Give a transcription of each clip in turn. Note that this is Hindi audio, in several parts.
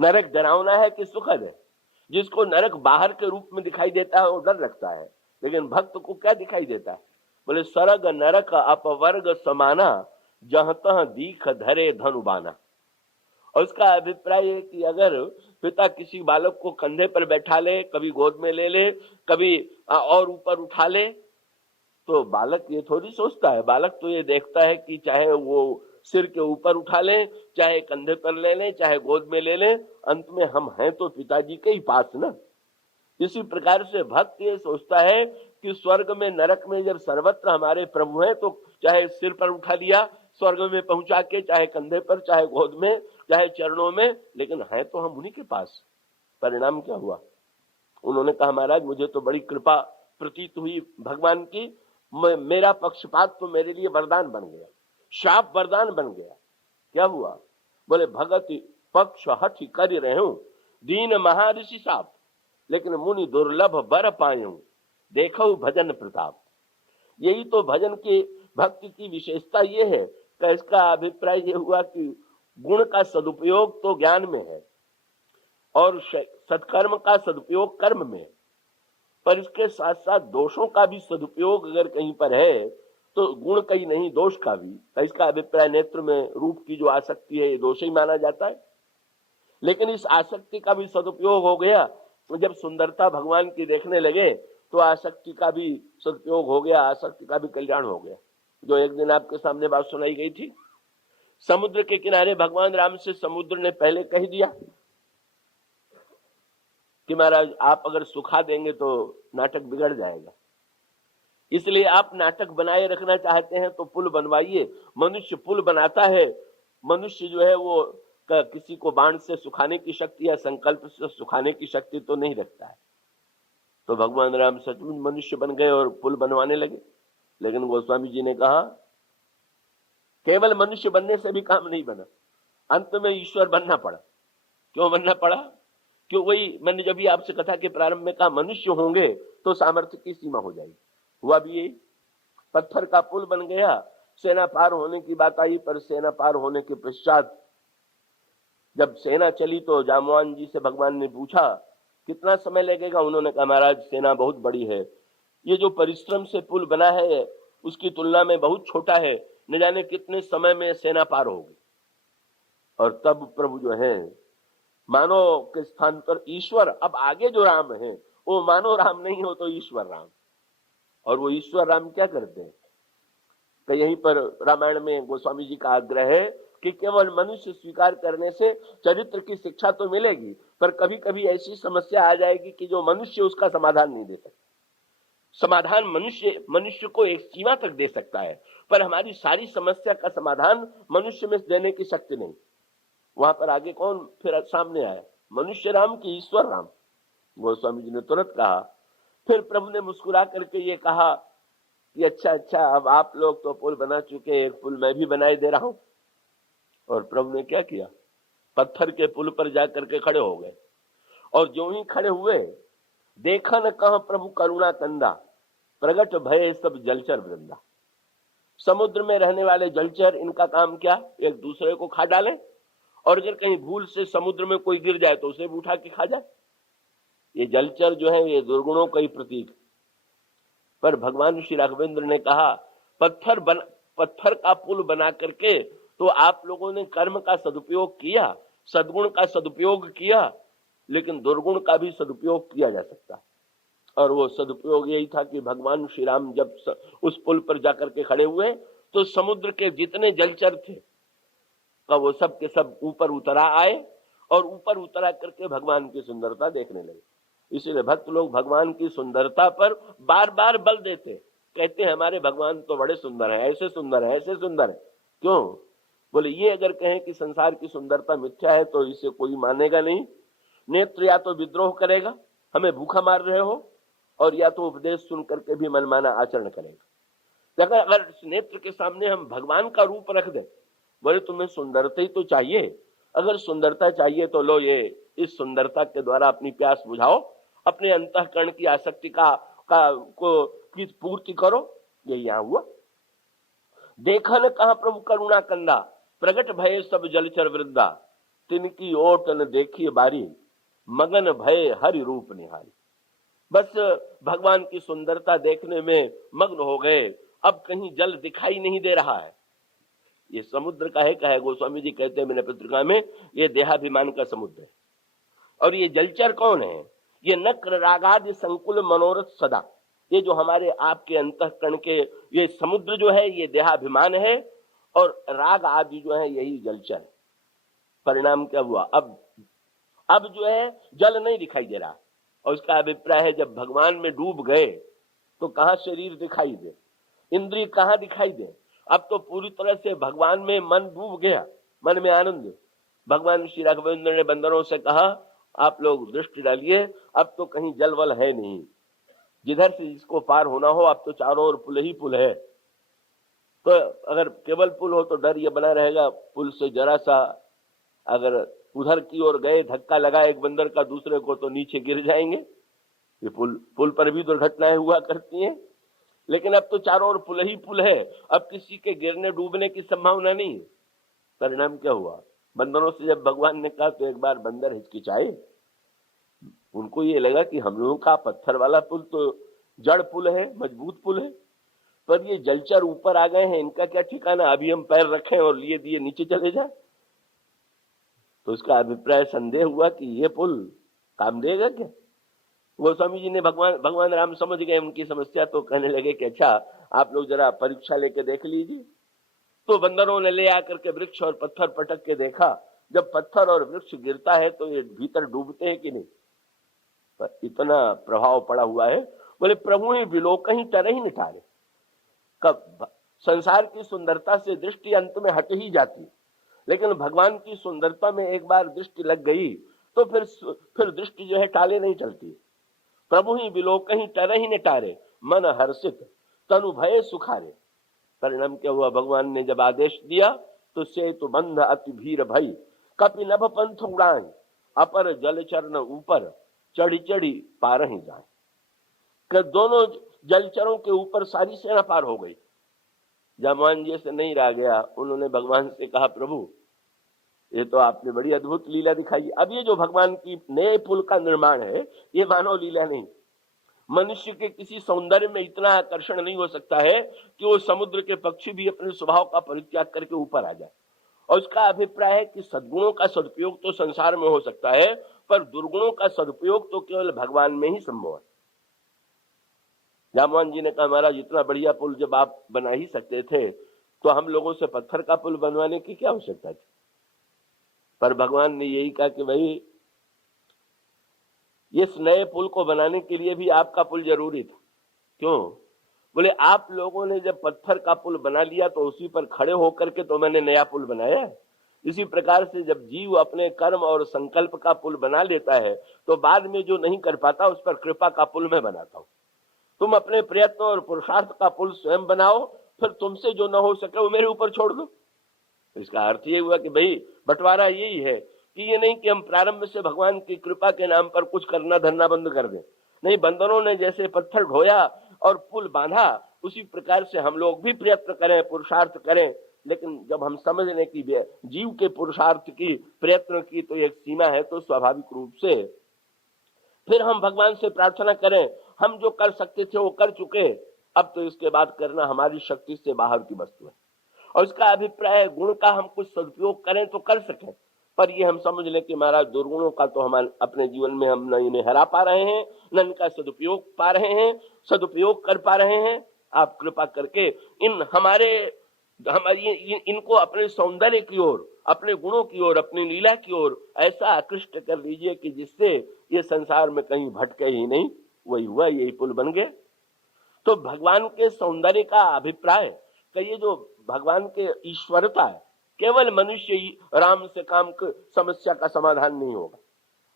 नरक डरावना है कि सुखद है? जिसको नरक बाहर के रूप में दिखाई देता है वो डर लगता है, लेकिन भक्त को क्या दिखाई देता है? बोले स्वर्ग नरक अपवर्ग समाना, जहां तह दीख धरे धनुबाना। और उसका अभिप्राय है कि अगर पिता किसी बालक को कंधे पर बैठा ले, कभी गोद में ले ले, कभी और ऊपर उठा ले, तो बालक ये थोड़ी सोचता है, बालक तो ये देखता है कि चाहे वो सिर के ऊपर उठा ले, चाहे कंधे पर ले ले, चाहे गोद में ले ले, अंत में हम हैं तो पिताजी के ही पास ना। इसी प्रकार से भक्त ये सोचता है कि स्वर्ग में नरक में जब सर्वत्र हमारे प्रभु हैं, तो चाहे सिर पर उठा लिया स्वर्ग में पहुंचा के, चाहे कंधे पर, चाहे गोद में, चाहे चरणों में, लेकिन है तो हम उन्हीं के पास। परिणाम क्या हुआ? उन्होंने कहा महाराज मुझे तो बड़ी कृपा प्रतीत हुई भगवान की, मेरा पक्षपात तो मेरे लिए वरदान बन गया, शाप वरदान बन गया। क्या हुआ? बोले भगत पक्ष हठ कर रहूं, दीन महर्षि साप, लेकिन मुनि दुर्लभ बर पायूं, देखो भजन प्रताप। यही तो भजन की भक्ति की विशेषता ये है कि इसका अभिप्राय ये हुआ कि गुण का सदुपयोग तो ज्ञान में है और सत्कर्म का सदुपयोग कर्म में, पर इसके साथ साथ दोषों का भी सदुपयोग अगर कहीं पर है तो गुण कहीं नहीं दोष का भी। तो इसका अभिप्राय नेत्र में रूप की जो आसक्ति है ये दोष ही माना जाता है, लेकिन इस आसक्ति का भी सदुपयोग हो गया। जब सुंदरता भगवान की देखने लगे तो आसक्ति का भी सदुपयोग हो गया, आसक्ति का भी कल्याण हो गया। जो एक दिन आपके सामने बात सुनाई गई थी, समुद्र के किनारे भगवान राम से समुद्र ने पहले कह दिया कि महाराज आप अगर सुखा देंगे तो नाटक बिगड़ जाएगा, इसलिए आप नाटक बनाए रखना चाहते हैं तो पुल बनवाइए। मनुष्य पुल बनाता है, मनुष्य जो है वो किसी को बाण से सुखाने की शक्ति या संकल्प से सुखाने की शक्ति तो नहीं रखता है। तो भगवान राम सचमुच मनुष्य बन गए और पुल बनवाने लगे। लेकिन गोस्वामी जी ने कहा केवल मनुष्य बनने से भी काम नहीं बना, अंत में ईश्वर बनना पड़ा। क्यों बनना पड़ा? क्यों? वही मैंने जब भी आपसे कथा के प्रारंभ में कहा, मनुष्य होंगे तो सामर्थ्य की सीमा हो जाएगी। हुआ भी यही, पत्थर का पुल बन गया। सेना पार होने की बात आई, पर सेना पार होने के पश्चात जब सेना चली तो जामवान जी से भगवान ने पूछा कितना समय लगेगा? उन्होंने कहा महाराज सेना बहुत बड़ी है, ये जो परिश्रम से पुल बना है उसकी तुलना में बहुत छोटा है, न जाने कितने समय में सेना पार होगी। और तब प्रभु जो है मानव के स्थान पर ईश्वर, अब आगे जो राम है वो मानव राम नहीं हो तो ईश्वर राम। और वो ईश्वर राम क्या करते हैं? तो यहीं पर रामायण में गोस्वामी जी का आग्रह है कि केवल मनुष्य स्वीकार करने से चरित्र की शिक्षा तो मिलेगी, पर कभी कभी ऐसी समस्या आ जाएगी कि जो मनुष्य उसका समाधान नहीं दे सकता। समाधान मनुष्य को एक सीमा तक दे सकता है, पर हमारी सारी समस्या का समाधान मनुष्य में देने की शक्ति नहीं। वहां पर आगे कौन फिर सामने आया? मनुष्य राम की ईश्वर राम? गोस्वामी जी ने तुरंत कहा। फिर प्रभु ने मुस्कुरा करके ये कहा कि अच्छा अब आप लोग तो पुल बना चुके, एक पुल मैं भी बनाए दे रहा हूं। और प्रभु ने क्या किया? पत्थर के पुल पर जाकर के खड़े हो गए, और जो ही खड़े हुए देखा न कह प्रभु करुणा कंदा, प्रगट भय सब जलचर वृंदा। समुद्र में रहने वाले जलचर, इनका काम क्या? एक दूसरे को खा डाले, और अगर कहीं भूल से समुद्र में कोई गिर जाए तो उसे भी उठा के खा जाए। ये जलचर जो है ये दुर्गुणों का ही प्रतीक। पर भगवान श्री राघवेंद्र ने कहा पत्थर का पुल बना करके तो आप लोगों ने कर्म का सदुपयोग किया, सद्गुण का सदुपयोग किया, लेकिन दुर्गुण का भी सदुपयोग किया जा सकता है। और वो सदुपयोग यही था कि भगवान श्री राम जब उस पुल पर जाकर के खड़े हुए तो समुद्र के जितने जलचर थे वो सब के सब ऊपर उतरा आए, और ऊपर उतरा करके भगवान की सुंदरता देखने लगे। इसीलिए भक्त लोग भगवान की सुंदरता पर बार बार बल देते, कहते हैं हमारे भगवान तो बड़े सुंदर है, ऐसे सुंदर है, ऐसे सुंदर है। क्यों? बोले ये अगर कहें कि संसार की सुंदरता मिथ्या है तो इसे कोई मानेगा नहीं। नेत्र या तो विद्रोह करेगा, हमें भूखा मार रहे हो, और या तो उपदेश सुन करके भी मनमाना आचरण करेगा। अगर इस नेत्र के सामने हम भगवान का रूप रख दें, बोले तुम्हें सुंदरता ही तो चाहिए, अगर सुंदरता चाहिए तो लो ये इस सुंदरता के द्वारा अपनी प्यास बुझाओ, अपने अंतःकरण की आसक्ति की पूर्ति करो। ये यहां हुआ। देखा न कहा प्रभु करुणा कंदा, प्रगट भय सब जलचर वृंदा, तिनकी ओट न देखी बारी, मगन भय हरि रूप निहारी। बस भगवान की सुंदरता देखने में मग्न हो गए, अब कहीं जल दिखाई नहीं दे रहा है। ये समुद्र का है गोस्वामी जी कहते हैं मैंने पत्रिका में, ये देहाभिमान का समुद्र है। और ये जलचर कौन है? ये नक्र रागादि संकुल मनोरथ सदा, ये जो हमारे आपके अंतःकरण के ये समुद्र जो है ये देहाभिमान है, और राग आदि जो है यही जलचर है। परिणाम क्या हुआ? अब जो है जल नहीं दिखाई दे रहा। और उसका अभिप्राय है जब भगवान में डूब गए तो कहां शरीर दिखाई दे, इंद्रिय कहां दिखाई दे। अब तो पूरी तरह से भगवान में मन डूब गया, मन में आनंद। भगवान श्री राघवेंद्र ने बंदरों से कहा आप लोग दृष्टि डालिए, अब तो कहीं जल वल है नहीं, जिधर से इसको पार होना हो अब तो चारों ओर पुल ही पुल है। तो अगर केवल पुल हो तो डर ये बना रहेगा पुल से जरा सा अगर उधर की ओर गए, धक्का लगा एक बंदर का दूसरे को तो नीचे गिर जाएंगे। ये पुल पर भी दुर्घटनाएं हुआ करती हैं, लेकिन अब तो चारों ओर पुल ही पुल है, अब किसी के गिरने डूबने की संभावना नहीं है। परिणाम क्या हुआ? बंदरों से जब भगवान ने कहा तो एक बार बंदर हिचकिचाए, उनको ये लगा कि हम लोगों का पत्थर वाला पुल तो जड़ पुल है, मजबूत पुल है, पर ये जलचर ऊपर आ गए हैं, इनका क्या ठिकाना, अभी हम पैर रखें और लिए दिए नीचे चले जाए। तो उसका अभिप्राय संदेह हुआ कि ये पुल काम देगा क्या। गोस्वामी जी ने भगवान राम समझ गए उनकी समस्या, तो कहने लगे कि अच्छा आप लोग जरा परीक्षा लेके देख लीजिए। तो बंदरों ने ले आकर के वृक्ष और पत्थर पटक के देखा, जब पत्थर और वृक्ष गिरता है तो ये भीतर डूबते हैं कि नहीं, पर इतना प्रभाव पड़ा हुआ है। बोले प्रभु ही विलोक ही तरह ही निठारे। कब संसार की सुंदरता से दृष्टि अंत में हट ही जाती, लेकिन भगवान की सुंदरता में एक बार दृष्टि लग गई तो फिर दृष्टि जो है टाले नहीं चलती। प्रभु ही विलोक ही तरह ही निटारे, मन हर्षित तनु भय सुखारे। परिणाम क्या हुआ? भगवान ने जब आदेश दिया तो सेतु बंध अति भीर भई, कपि नभ पंथ उड़ाई, अपर जल चरण ऊपर चढ़ी चढ़ी पार ही जाए। कि दोनों जलचरों के ऊपर सारी सेना पार हो गई। जामवान जी से नहीं रह गया, उन्होंने भगवान से कहा प्रभु ये तो आपने बड़ी अद्भुत लीला दिखाई। अब ये जो भगवान की नए पुल का निर्माण है ये मानव लीला नहीं। मनुष्य के किसी सौंदर्य में इतना आकर्षण नहीं हो सकता है कि वो समुद्र के पक्षी भी अपने स्वभाव का परित्याग करके ऊपर आ जाए। और उसका अभिप्राय है कि सद्गुणों का सदुपयोग तो संसार में हो सकता है, पर दुर्गुणों का सदुपयोग तो केवल भगवान में ही संभव है। जामवान जी ने कहा महाराज इतना बढ़िया पुल जब आप बना ही सकते थे तो हम लोगों से पत्थर का पुल बनवाने की क्या आवश्यकता थी। पर भगवान ने यही कहा कि भाई इस नए पुल को बनाने के लिए भी आपका पुल जरूरी था। क्यों? बोले आप लोगों ने जब पत्थर का पुल बना लिया तो उसी पर खड़े होकर के तो मैंने नया पुल बनाया। इसी प्रकार से जब जीव अपने कर्म और संकल्प का पुल बना लेता है तो बाद में जो नहीं कर पाता उस पर कृपा का पुल मैं बनाता हूं। तुम अपने प्रयत्न और पुरुषार्थ का पुल स्वयं बनाओ, फिर तुमसे जो न हो सके वो मेरे ऊपर छोड़ दो। इसका अर्थ ये हुआ कि भाई बंटवारा यही है कि ये नहीं कि हम प्रारंभ से भगवान की कृपा के नाम पर कुछ करना धरना बंद कर दें। नहीं, बंदरों ने जैसे पत्थर ढोया और पुल बांधा उसी प्रकार से हम लोग भी प्रयत्न करें, पुरुषार्थ करें। लेकिन जब हम समझ लें कि जीव के पुरुषार्थ की प्रयत्न की तो एक सीमा है, तो स्वाभाविक रूप से फिर हम भगवान से प्रार्थना करें, हम जो कर सकते थे वो कर चुके, अब तो इसके बाद करना हमारी शक्ति से बाहर की वस्तु है। और इसका अभिप्राय गुण का हम कुछ सदुपयोग करें तो कर सकें, पर ये हम समझ लें कि महाराज दुर्गुणों का तो हमारे अपने जीवन में हम न इन्हें हरा पा रहे हैं, न इनका सदुपयोग पा रहे हैं, सदुपयोग कर पा रहे हैं। आप कृपा करके हमारी इनको अपने सौंदर्य की ओर, अपने गुणों की ओर, अपनी लीला की ओर ऐसा आकृष्ट कर लीजिए कि जिससे ये संसार में कहीं भटके ही नहीं। वही हुआ, यही पुल बन गए। तो भगवान के सौंदर्य का अभिप्राय कि ये जो भगवान के ईश्वरता है, केवल मनुष्य ही राम से काम समस्या का समाधान नहीं होगा।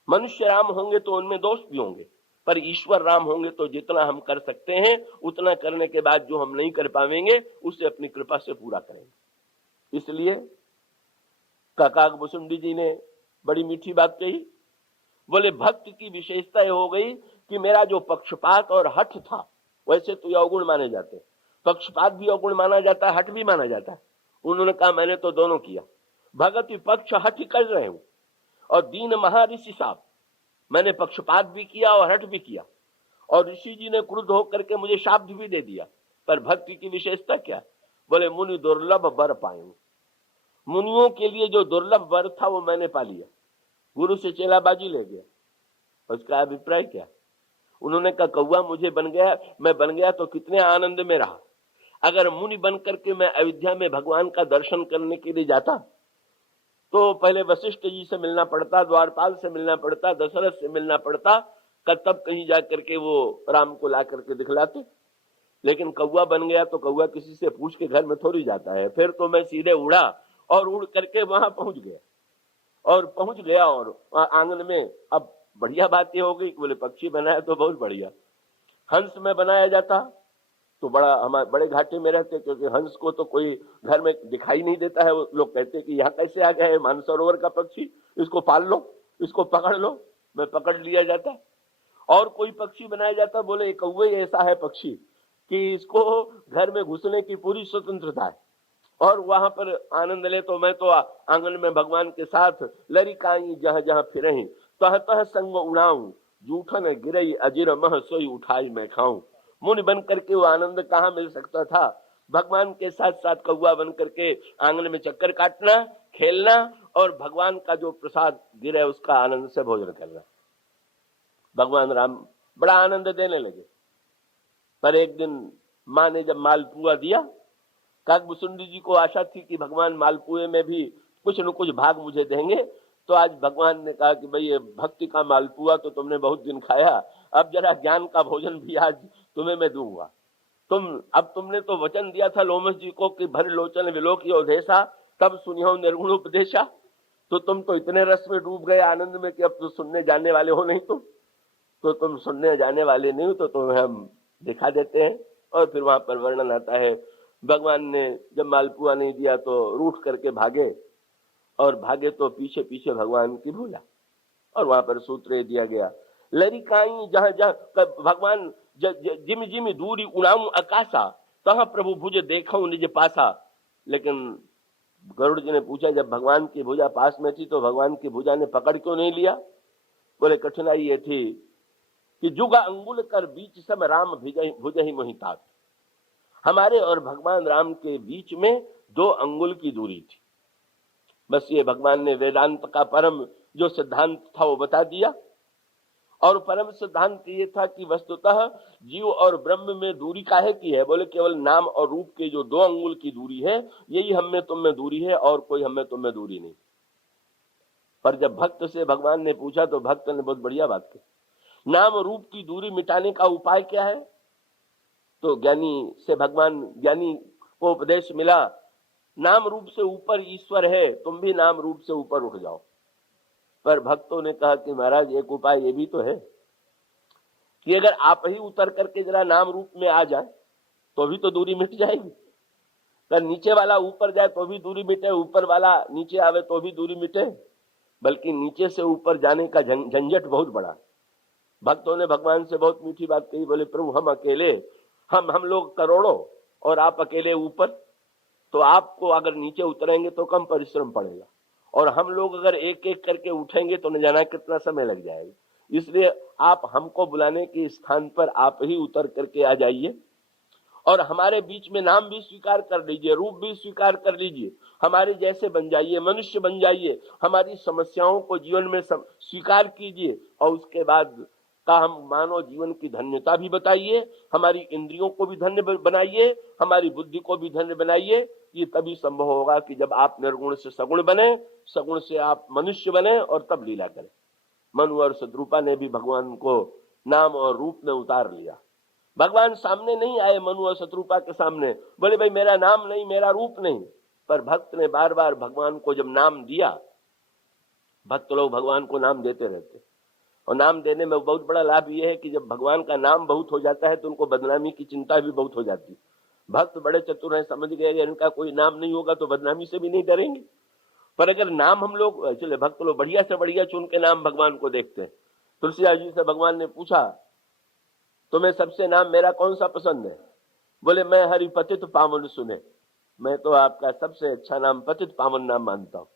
मनुष्य राम होंगे तो उनमें दोष भी होंगे, पर ईश्वर राम होंगे तो जितना हम कर सकते हैं उतना करने के बाद जो हम नहीं कर पाएंगे उसे अपनी कृपा से पूरा करेंगे। इसलिए काकाक बुसुंडी जी ने बड़ी मीठी बात कही। बोले भक्त की विशेषता यह हो गई कि मेरा जो पक्षपात और हठ था, वैसे तो ये अवगुण माने जाते हैं, पक्षपात भी अवगुण माना जाता है, हठ भी माना जाता है। उन्होंने कहा मैंने तो दोनों किया, भगत विपक्ष हठ कर रहे हूं, और दीन महर्षि साहब, मैंने पक्षपात भी किया और हठ भी किया, और ऋषि जी ने क्रुद्ध होकर के मुझे शाप भी दे दिया। पर भक्ति की विशेषता क्या? बोले मुनि दुर्लभ वर पाए। मुनियों के लिए जो दुर्लभ वर था वो मैंने पा लिया। गुरु से चेलाबाजी ले गया। उसका अभिप्राय क्या? उन्होंने कहा कौवा मुझे बन गया, मैं बन गया तो कितने आनंद में रहा। अगर मुनि बन करके मैं अयोध्या में भगवान का दर्शन करने के लिए जाता तो पहले वशिष्ठ जी से मिलना पड़ता, द्वारपाल से मिलना पड़ता, दशरथ से मिलना पड़ता, तब कहीं जा करके वो राम को ला करके दिखलाते। लेकिन कौवा बन गया तो कौवा किसी से पूछ के घर में थोड़ी जाता है। फिर तो मैं सीधे उड़ा और उड़ करके वहां पहुंच गया और आंगन में। अब बढ़िया बात ये हो गई कि बोले पक्षी बनाया तो बहुत बढ़िया, हंस में बनाया जाता तो हमारे बड़े घाटे में रहते, क्योंकि हंस को तो कोई घर में दिखाई नहीं देता है। वो लोग कहते कि यहाँ कैसे आ गया है मानसरोवर का पक्षी, इसको पाल लो, इसको पकड़ लो। मैं पकड़ लिया जाता। और कोई पक्षी बनाया जाता, बोले कौवे ऐसा है पक्षी कि इसको घर में घुसने की पूरी स्वतंत्रता है और वहां पर आनंद ले। तो मैं तो आंगन में भगवान के साथ लरिकाई जहां जहां फिरही, तह तह संग उड़ाऊं, जूठन गिरई अजिर मह सोई उठाई मैं खाऊं। मुनि बन करके वो आनंद कहाँ मिल सकता था? भगवान के साथ साथ कौवा बन करके आंगन में चक्कर काटना, खेलना और भगवान का जो प्रसाद गिरे उसका आनंद से भोजन करना। भगवान राम बड़ा आनंद देने लगे। पर एक दिन माँ ने जब मालपुआ दिया, काकभूषुंडी जी को आशा थी कि भगवान मालपुए में भी कुछ न कुछ भाग मुझे देंगे। तो आज भगवान ने कहा कि भाई ये भक्ति का मालपुआ तो तुमने बहुत दिन खाया, अब जरा ज्ञान का भोजन भी आज तुम्हें मैं दूंगा। तुमने तो वचन दिया था लोमस जी को कि भर लोचन विलोकियो देशा, तब सुनियो निर्गुण उपदेशा। तो तुम तो इतने रस में डूब गए आनंद में कि अब तो सुनने जाने वाले हो नहीं। तो तुम सुनने जाने वाले नहीं हो तो तुम्हें हम दिखा देते हैं। और फिर वहां पर वर्णन आता है, भगवान ने जब मालपुआ नहीं दिया तो रूठ करके भागे, और भागे तो पीछे पीछे भगवान की भूला। और वहां पर सूत्र दिया गया, लरिकाई जहां जहां भगवान जिम जिम दूरी उड़ाऊं आकाशा, तहां प्रभु भुज देखूं निज पासा। लेकिन गरुड़ जी ने पूछा, जब भगवान की भुजा पास में थी तो भगवान की भुजा ने पकड़ क्यों नहीं लिया? बोले कठिनाई ये थी कि जुगा अंगुल कर बीच सम राम भुज ही मोहितात। हमारे और भगवान राम के बीच में 2 अंगुल की दूरी थी। बस ये भगवान ने वेदांत का परम जो सिद्धांत था वो बता दिया। और परम सिद्धांत ये था कि वस्तुतः जीव और ब्रह्म में दूरी काहे की है? बोले केवल नाम और रूप के जो 2 अंगुल की दूरी है, यही हम में तुम में दूरी है, और कोई हम में तुम में दूरी नहीं। पर जब भक्त से भगवान ने पूछा तो भक्त ने बहुत बढ़िया बात की, नाम रूप की दूरी मिटाने का उपाय क्या है? तो ज्ञानी को उपदेश मिला, नाम रूप से ऊपर ईश्वर है, तुम भी नाम रूप से ऊपर उठ जाओ। पर भक्तों ने कहा कि महाराज एक उपाय ये भी तो है कि अगर आप ही उतर करके जरा नाम रूप में आ जाए तो भी तो दूरी मिट जाएगी। अगर नीचे वाला ऊपर जाए तो भी दूरी मिटे, ऊपर वाला नीचे आवे तो भी दूरी मिटे। बल्कि नीचे से ऊपर जाने का झंझट बहुत बड़ा। भक्तों ने भगवान से बहुत मीठी बात कही, बोले प्रभु हम अकेले, हम लोग करोड़ों और आप अकेले ऊपर, तो आपको अगर नीचे उतरेंगे तो कम परिश्रम पड़ेगा, और हम लोग अगर एक एक करके उठेंगे तो न जाना कितना समय लग जाएगा। इसलिए आप हमको बुलाने के स्थान पर आप ही उतर करके आ जाइए और हमारे बीच में नाम भी स्वीकार कर लीजिए, रूप भी स्वीकार कर लीजिए, हमारे जैसे बन जाइए, मनुष्य बन जाइए, हमारी समस्याओं को जीवन में स्वीकार कीजिए और उसके बाद का हम मानव जीवन की धन्यता भी बताइए, हमारी इंद्रियों को भी धन्य बनाइए, हमारी बुद्धि को भी धन्य बनाइए। ये तभी संभव होगा कि जब आप निर्गुण से सगुण बने, सगुण से आप मनुष्य बने और तब लीला करें। मनु और शत्रुपा ने भी भगवान को नाम और रूप में उतार लिया। भगवान सामने नहीं आए मनु और शत्रुपा के सामने, बोले भाई मेरा नाम नहीं, मेरा रूप नहीं। पर भक्त ने बार बार भगवान को जब नाम दिया, भक्त लोग भगवान को नाम देते रहते, और नाम देने में बहुत बड़ा लाभ यह है कि जब भगवान का नाम बहुत हो जाता है तो उनको बदनामी की चिंता भी बहुत हो जाती है। भक्त बड़े चतुर हैं, समझ गए इनका कोई नाम नहीं होगा तो बदनामी से भी नहीं डरेंगे। पर अगर नाम हम लोग, चले भक्त लोग बढ़िया से बढ़िया चुन के नाम भगवान को देखते हैं। तुलसीदास जी से भगवान ने पूछा, तुम्हें सबसे नाम मेरा कौन सा पसंद है? बोले मैं हरि पतित पावन सुने, मैं तो आपका सबसे अच्छा नाम पतित पावन नाम मानता हूं।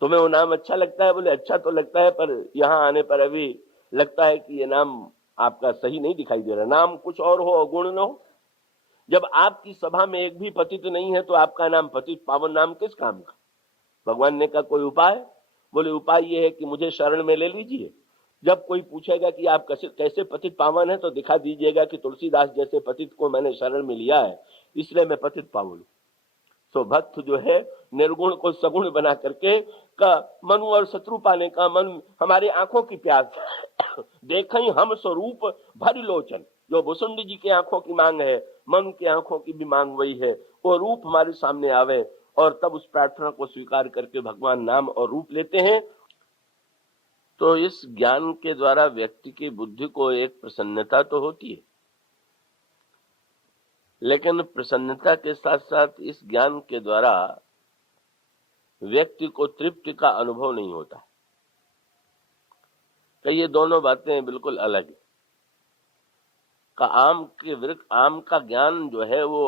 तुम्हें वो नाम अच्छा लगता है? बोले अच्छा तो लगता है, पर यहाँ आने पर अभी लगता है कि ये नाम आपका सही नहीं दिखाई दे रहा, नाम कुछ और हो, गुण न हो। जब आपकी सभा में एक भी पतित नहीं है तो आपका नाम पतित पावन नाम किस काम का? भगवान ने कहा कोई उपाय? बोले उपाय ये है कि मुझे शरण में ले लीजिए। जब कोई पूछेगा कि आप कैसे पतित पावन है तो दिखा दीजिएगा कि तुलसीदास जैसे पतित को मैंने शरण में लिया है, इसलिए मैं पतित पावन हूं। तो भक्त जो है निर्गुण को सगुण बना करके का मनु और शत्रु पाने का मन हमारी आंखों की प्यास देखें हम स्वरूप भर लोचन, जो भुसुंडी जी की आंखों की मांग है, मनु की आंखों की भी मांग वही है, वो रूप हमारे सामने आवे और तब उस प्रार्थना को स्वीकार करके भगवान नाम और रूप लेते हैं। तो इस ज्ञान के द्वारा व्यक्ति की बुद्धि को एक प्रसन्नता तो होती है, लेकिन प्रसन्नता के साथ साथ इस ज्ञान के द्वारा व्यक्ति को तृप्ति का अनुभव नहीं होता। तो ये दोनों बातें बिल्कुल अलग है। का आम का ज्ञान जो है वो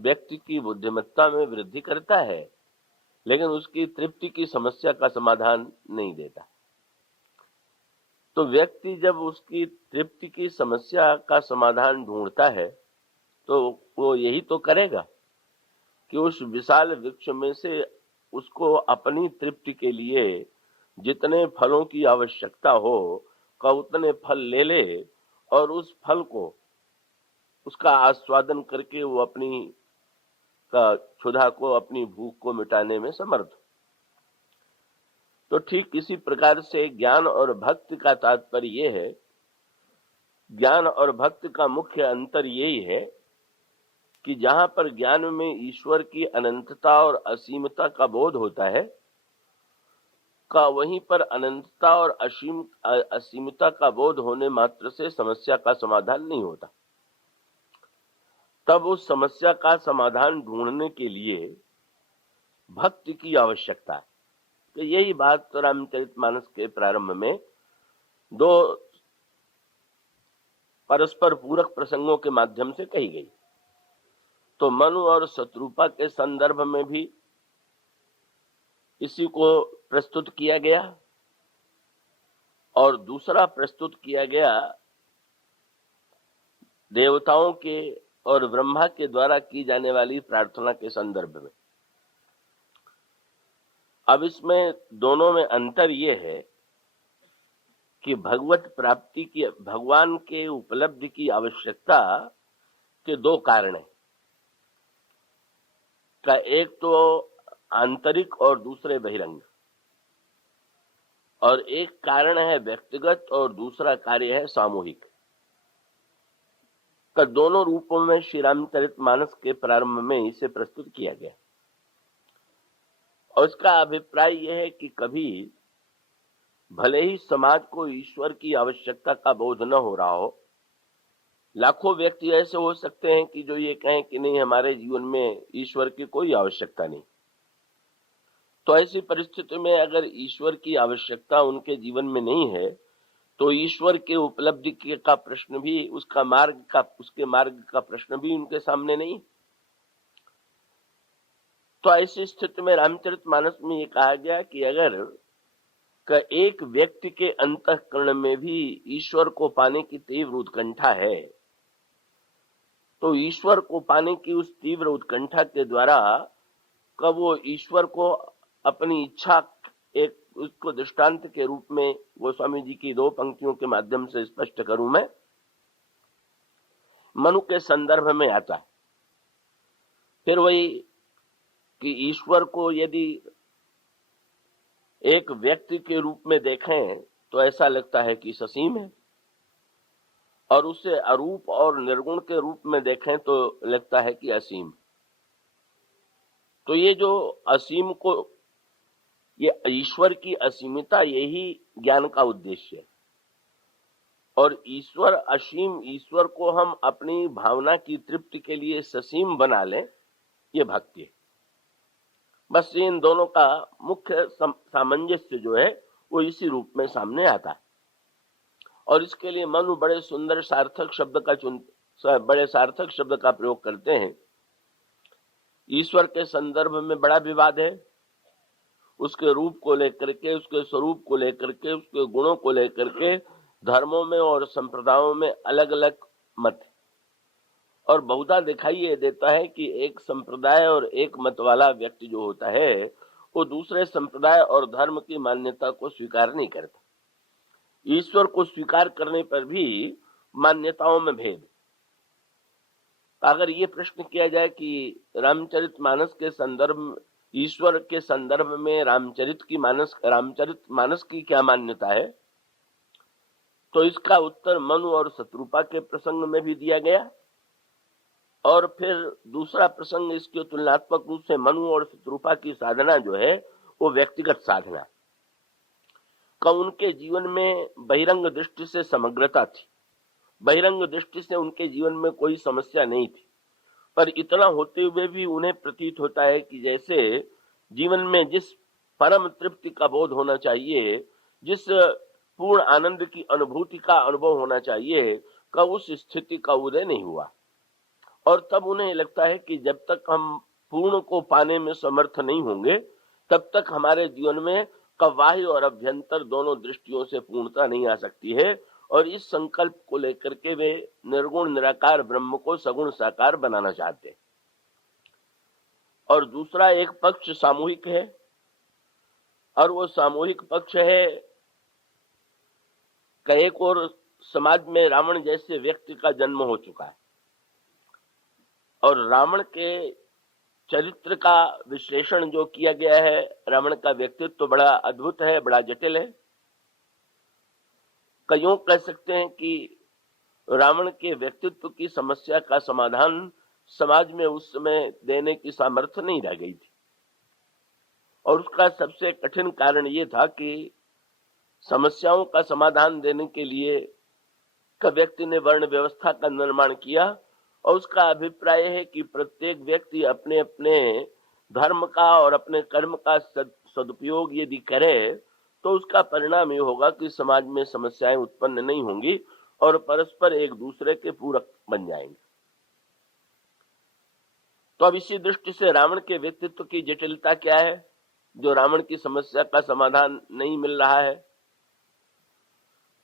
व्यक्ति की बुद्धिमत्ता में वृद्धि करता है, लेकिन उसकी तृप्ति की समस्या का समाधान नहीं देता। तो व्यक्ति जब उसकी तृप्ति की समस्या का समाधान ढूंढता है तो वो यही तो करेगा कि उस विशाल वृक्ष में से उसको अपनी तृप्ति के लिए जितने फलों की आवश्यकता हो का उतने फल ले ले और उस फल को उसका आस्वादन करके वो अपनी का क्षुधा को, अपनी भूख को मिटाने में समर्थ। तो ठीक इसी प्रकार से ज्ञान और भक्ति का तात्पर्य ये है, ज्ञान और भक्ति का मुख्य अंतर यही है कि जहां पर ज्ञान में ईश्वर की अनंतता और असीमता का बोध होता है का वहीं पर अनंतता और असीमता का बोध होने मात्र से समस्या का समाधान नहीं होता। तब उस समस्या का समाधान ढूंढने के लिए भक्ति की आवश्यकता है। तो यही बात तो रामचरितमानस के प्रारंभ में दो परस्पर पूरक प्रसंगों के माध्यम से कही गई। तो मनु और शत्रुपा के संदर्भ में भी इसी को प्रस्तुत किया गया और दूसरा प्रस्तुत किया गया देवताओं के और ब्रह्मा के द्वारा की जाने वाली प्रार्थना के संदर्भ में। अब इसमें दोनों में अंतर यह है कि भगवत प्राप्ति की, भगवान के उपलब्धि की आवश्यकता के दो कारण हैं। का एक तो आंतरिक और दूसरे बहिरंग, और एक कारण है व्यक्तिगत और दूसरा कार्य है सामूहिक। का दोनों रूपों में श्री रामचरितमानस के प्रारंभ में इसे प्रस्तुत किया गया। और इसका अभिप्राय यह है कि कभी भले ही समाज को ईश्वर की आवश्यकता का बोध न हो रहा हो, लाखों व्यक्ति ऐसे हो सकते हैं कि जो ये कहें कि नहीं, हमारे जीवन में ईश्वर की कोई आवश्यकता नहीं। तो ऐसी परिस्थिति में अगर ईश्वर की आवश्यकता उनके जीवन में नहीं है तो ईश्वर के उपलब्धि का प्रश्न भी, उसके मार्ग का प्रश्न भी उनके सामने नहीं। तो ऐसी स्थिति में रामचरितमानस में ये कहा गया कि अगर एक व्यक्ति के अंतःकरण में भी ईश्वर को पाने की तीव्र उत्कंठा है तो ईश्वर को पाने की उस तीव्र उत्कंठा के द्वारा कब वो ईश्वर को अपनी इच्छा, एक उसको दृष्टांत के रूप में गोस्वामी जी की दो पंक्तियों के माध्यम से स्पष्ट करूं मैं, मनु के संदर्भ में आता है। फिर वही कि ईश्वर को यदि एक व्यक्ति के रूप में देखें तो ऐसा लगता है कि ससीम है, और उसे अरूप और निर्गुण के रूप में देखें तो लगता है कि असीम। तो ये जो असीम को, ये ईश्वर की असीमता, यही ज्ञान का उद्देश्य है। और ईश्वर असीम, ईश्वर को हम अपनी भावना की तृप्ति के लिए ससीम बना लें, ये भक्ति है। बस इन दोनों का मुख्य सामंजस्य जो है वो इसी रूप में सामने आता है। और इसके लिए मनु बड़े सुंदर सार्थक शब्द का प्रयोग करते हैं। ईश्वर के संदर्भ में बड़ा विवाद है, उसके रूप को लेकर के, उसके स्वरूप को लेकर के, उसके गुणों को लेकर के धर्मों में और संप्रदायों में अलग अलग मत है। और बहुधा दिखाई ये देता है कि एक संप्रदाय और एक मत वाला व्यक्ति जो होता है वो दूसरे संप्रदाय और धर्म की मान्यता को स्वीकार नहीं करता। ईश्वर को स्वीकार करने पर भी मान्यताओं में भेद। अगर ये प्रश्न किया जाए कि रामचरितमानस के संदर्भ, ईश्वर के संदर्भ में रामचरितमानस की क्या मान्यता है, तो इसका उत्तर मनु और शत्रुपा के प्रसंग में भी दिया गया। और फिर दूसरा प्रसंग इसके तुलनात्मक रूप से मनु और शत्रुपा की साधना जो है वो व्यक्तिगत साधना का, उनके जीवन में बहिरंग दृष्टि से समग्रता थी, बहिरंग दृष्टि से उनके जीवन में कोई समस्या नहीं थी, पर इतना होते हुए भी उन्हें प्रतीत होता है कि जैसे जीवन में जिस परम तृप्ति का बोध होना चाहिए, जिस पूर्ण आनंद की अनुभूति का अनुभव होना चाहिए, का उस स्थिति का उदय नहीं हुआ। और तब उन्हें लगता है कि जब तक हम पूर्ण को पाने में समर्थ नहीं होंगे तब तक हमारे जीवन में बाह्य और अभ्यंतर दोनों दृष्टियों से पूर्णता नहीं आ सकती है। और इस संकल्प को लेकर के वे निर्गुण निराकार ब्रह्म को सगुण साकार बनाना चाहते हैं। और दूसरा एक पक्ष सामूहिक है, और वो सामूहिक पक्ष है कि एक और समाज में रावण जैसे व्यक्ति का जन्म हो चुका है, और रावण के चरित्र का विश्लेषण जो किया गया है, रावण का व्यक्तित्व तो बड़ा अद्भुत है, बड़ा जटिल है। कईयों कह सकते हैं कि रावण के व्यक्तित्व की समस्या का समाधान समाज में उस समय देने की सामर्थ्य नहीं रह गई थी, और उसका सबसे कठिन कारण ये था कि समस्याओं का समाधान देने के लिए व्यक्ति ने वर्ण व्यवस्था का निर्माण किया, और उसका अभिप्राय है कि प्रत्येक व्यक्ति अपने अपने धर्म का और अपने कर्म का सदुपयोग यदि करे तो उसका परिणाम ये होगा कि समाज में समस्याएं उत्पन्न नहीं होंगी और परस्पर एक दूसरे के पूरक बन जाएंगे। तो अब इसी दृष्टि से रावण के व्यक्तित्व की जटिलता क्या है, जो रावण की समस्या का समाधान नहीं मिल रहा है।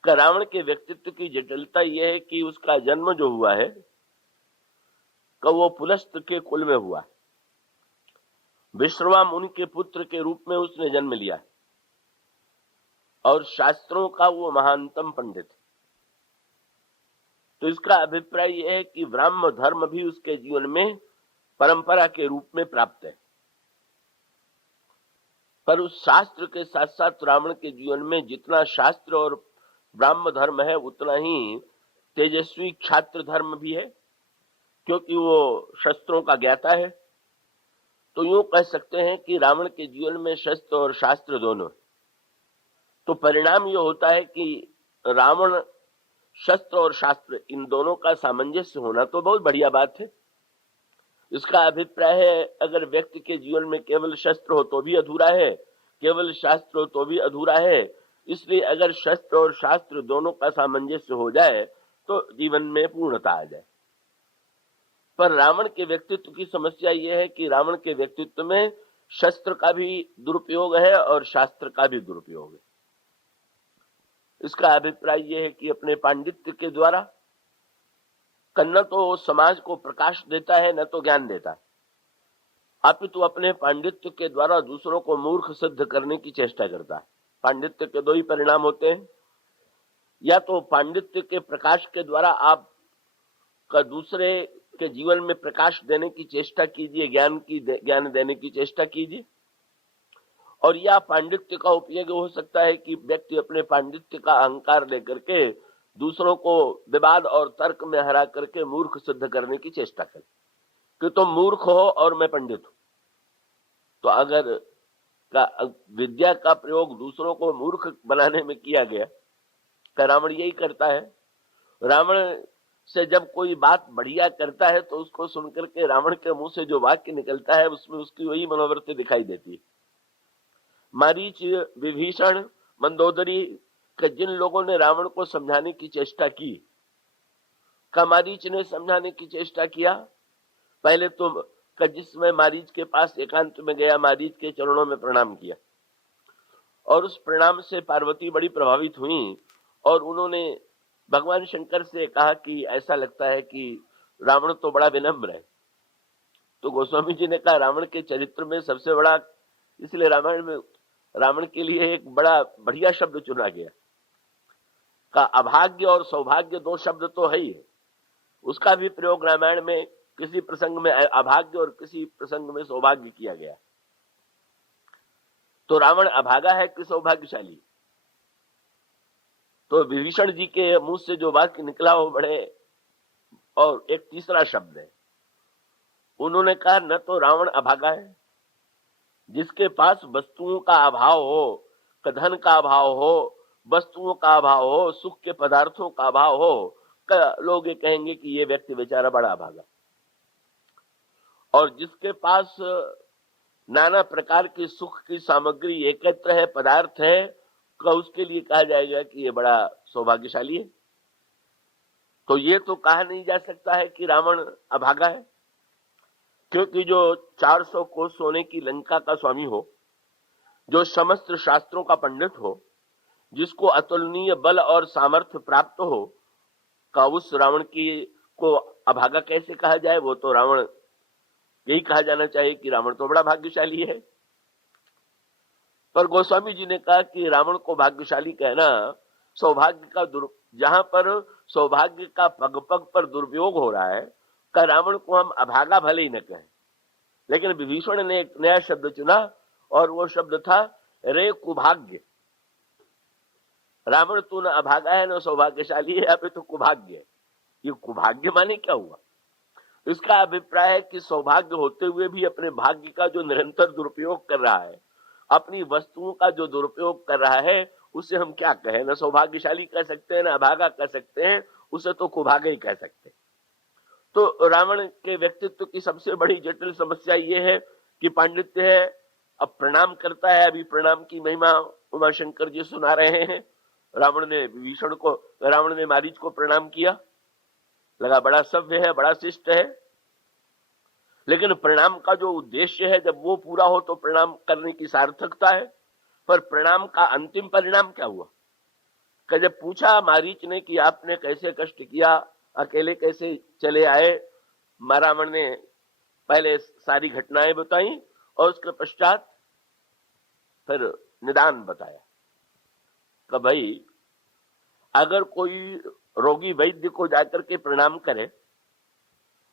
रावण के व्यक्तित्व की जटिलता यह है कि उसका जन्म जो हुआ है वो पुलस्त के कुल में हुआ। विश्रवा मुनि के पुत्र के रूप में उसने जन्म लिया, और शास्त्रों का वो महानतम पंडित। तो इसका अभिप्राय यह है कि ब्राह्म धर्म भी उसके जीवन में परंपरा के रूप में प्राप्त है, पर उस शास्त्र के साथ साथ रावण के जीवन में जितना शास्त्र और ब्राह्म धर्म है उतना ही तेजस्वी क्षात्र धर्म भी है, क्योंकि वो शस्त्रों का ज्ञाता है। तो यूं कह सकते हैं कि रावण के जीवन में शस्त्र और शास्त्र दोनों। तो परिणाम ये होता है कि रावण शस्त्र और शास्त्र इन दोनों का सामंजस्य होना तो बहुत बढ़िया बात है। इसका अभिप्राय है अगर व्यक्ति के जीवन में केवल शस्त्र हो तो भी अधूरा है, केवल शास्त्र हो तो भी अधूरा है। इसलिए अगर शस्त्र और शास्त्र दोनों का सामंजस्य हो जाए तो जीवन में पूर्णता आ जाए। पर रावण के व्यक्तित्व की समस्या यह है कि रावण के व्यक्तित्व में शस्त्र का भी दुरुपयोग है और शास्त्र का भी दुरुपयोग है। इसका अभिप्राय यह है कि अपने पांडित्य के द्वारा न तो समाज को प्रकाश देता है न तो ज्ञान देता है, अपितु अपने पांडित्य के द्वारा दूसरों को मूर्ख सिद्ध करने की चेष्टा करता है। पांडित्य के दो ही परिणाम होते हैं, या तो पांडित्य के प्रकाश के द्वारा आप का दूसरे के जीवन में प्रकाश देने की चेष्टा कीजिए, ज्ञान देने की चेष्टा कीजिए, और या पांडित्य का उपयोग हो सकता है कि व्यक्ति अपने पांडित्य का अहंकार लेकर के दूसरों को विवाद और तर्क में हरा करके मूर्ख सिद्ध करने की चेष्टा करे कि तुम मूर्ख हो और मैं पंडित हूं। तो अगर विद्या का प्रयोग दूसरों को मूर्ख बनाने में किया गया, रावण यही करता है। रावण से जब कोई बात बढ़िया करता है तो उसको सुनकर के रावण के मुंह से जो वाक्य निकलता है उसमें उसकी वही मनोवृत्ति दिखाई देती है। मारीच, विभीषण, मंदोदरी के जिन लोगों ने रावण को समझाने की चेष्टा की, मारीच ने समझाने की चेष्टा किया। पहले तो जिसमें मारीच के पास एकांत में गया, मारीच के चरणों में प्रणाम किया, और उस परिणाम से पार्वती बड़ी प्रभावित हुई और उन्होंने भगवान शंकर से कहा कि ऐसा लगता है कि रावण तो बड़ा विनम्र है। तो गोस्वामी जी ने कहा रावण के चरित्र में सबसे बड़ा, इसलिए रामायण में रावण के लिए एक बड़ा बढ़िया शब्द चुना गया का अभाग्य और सौभाग्य दो शब्द तो है ही, उसका भी प्रयोग रामायण में किसी प्रसंग में अभाग्य और किसी प्रसंग में सौभाग्य किया गया। तो रावण अभागा है कि सौभाग्यशाली? तो विभीषण जी के मुंह से जो वाक्य निकला वो बड़े, और एक तीसरा शब्द है, उन्होंने कहा न तो रावण अभागा है, जिसके पास वस्तुओं का अभाव हो, धन का अभाव हो, वस्तुओं का अभाव हो, सुख के पदार्थों का अभाव हो, लोग ये कहेंगे कि ये व्यक्ति बेचारा बड़ा अभागा। और जिसके पास नाना प्रकार की सुख की सामग्री एकत्र है, पदार्थ है, तो उसके लिए कहा जाएगा कि ये बड़ा सौभाग्यशाली है। तो ये तो कहा नहीं जा सकता है कि रावण अभागा है, क्योंकि जो 400 कोस सोने की लंका का स्वामी हो, जो समस्त शास्त्रों का पंडित हो, जिसको अतुलनीय बल और सामर्थ्य प्राप्त हो, का उस रावण की को अभागा कैसे कहा जाए? वो तो रावण, यही कहा जाना चाहिए कि रावण तो बड़ा भाग्यशाली है। पर गोस्वामी जी ने कहा कि रावण को भाग्यशाली कहना सौभाग्य का जहां पर सौभाग्य का पग पग पर दुरुपयोग हो रहा है, का रावण को हम अभागा भले ही न कहें, लेकिन विभीषण ने एक नया शब्द चुना और वो शब्द था रे कुभाग्य। रावण तू न अभागा है न सौभाग्यशाली है, अभी तो कुभाग्य है। ये कुभाग्य माने क्या हुआ? इसका अभिप्राय है कि सौभाग्य होते हुए भी अपने भाग्य का जो निरंतर दुरुपयोग कर रहा है, अपनी वस्तुओं का जो दुरुपयोग कर रहा है, उसे हम क्या कहें? न सौभाग्यशाली कह सकते हैं, न अभागा कह सकते हैं, उसे तो कुभागा ही कह सकते हैं। तो रावण के व्यक्तित्व की सबसे बड़ी जटिल समस्या ये है कि पांडित्य है, अब प्रणाम करता है। अभी प्रणाम की महिमा उमाशंकर जी सुना रहे हैं। रावण ने मारीच को प्रणाम किया, लगा बड़ा सभ्य है, बड़ा शिष्ट है, लेकिन प्रणाम का जो उद्देश्य है जब वो पूरा हो तो प्रणाम करने की सार्थकता है। पर प्रणाम का अंतिम परिणाम क्या हुआ? कि जब पूछा मारीच ने कि आपने कैसे कष्ट किया, अकेले कैसे चले आए, रावण ने पहले सारी घटनाएं बताई और उसके पश्चात फिर निदान बताया कि भाई अगर कोई रोगी वैद्य को जाकर के प्रणाम करे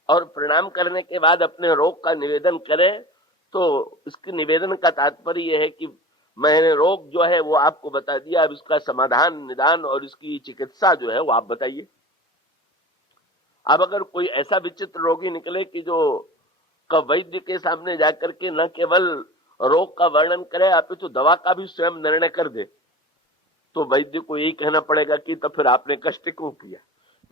और प्रणाम करने के बाद अपने रोग का निवेदन करे, तो इसके निवेदन का तात्पर्य यह है कि मैंने रोग जो है वो आपको बता दिया, अब इसका समाधान, निदान और इसकी चिकित्सा जो है वो आप बताइए। अब अगर कोई ऐसा विचित्र रोगी निकले कि जो वैद्य के सामने जाकर के न केवल रोग का वर्णन करे, अपितु दवा का भी स्वयं निर्णय कर दे, तो वैद्य को यही कहना पड़ेगा कि तो फिर आपने कष्ट क्यों किया।